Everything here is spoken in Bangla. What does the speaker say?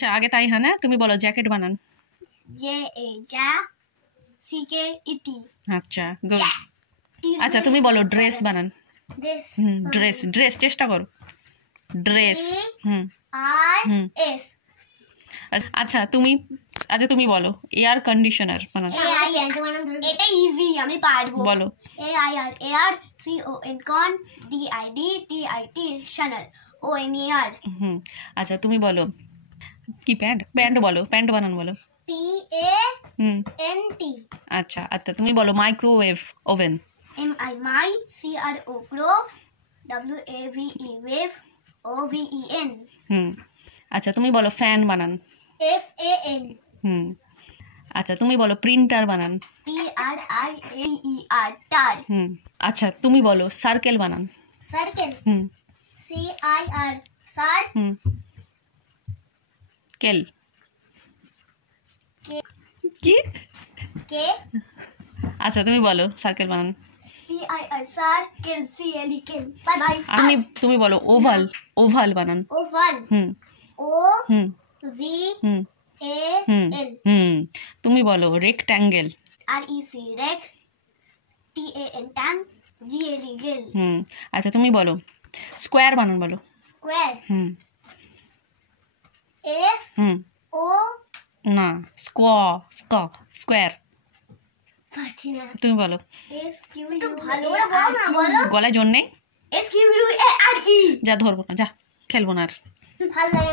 আচ্ছা আগে তাই হ্যাঁ না, তুমি বলো জ্যাকেট বানান। JACKET। আচ্ছা গুড। আচ্ছা তুমি বলো ড্রেস বানান। ড্রেস ড্রেস চেষ্টা করো। Dress DRS। আচ্ছা তুমি বলো এয়ার কন্ডিশনার বানান। এটা ইজি, আমি পারবো। বলো। Air CON DIDTIT শনার ONER। আচ্ছা তুমি বলো কি প্যান্ট বলো, প্যান্ট বানান বলো। PANT। আচ্ছা আচ্ছা তুমি বলো microwave oven. MICRO WAVE wave OVEN। আচ্ছা তুমি বলো ফ্যান বানান। FAN। আচ্ছা তুমি বলো প্রিন্টার বানান। PRINTER টার। আচ্ছা তুমি বলো সার্কেল বানান। সার্কেল CIR সার। কেল কি কে। আচ্ছা তুমি বলো সার্কেল বানান। CIR সার্কেল CLE কেল। Bye bye. তুমি বলো ওভাল, ওভাল বানান। Oval OVAL। তুমি বলো রেক্ট্যাঙ্গেল। REC রেক TAN ট্যাং GLE গেল। আচ্ছা তুমি বলো স্কোয়ার বানান বলো। স্কোয়ার SO না স্কোয়ার। পারছি না। তুমি বলো। ভালো করে বলো না, বলো। গলায় জোর নেই। SQUARE। যা ধরবো না, যা খেলবো না আর। ভালো লাগে।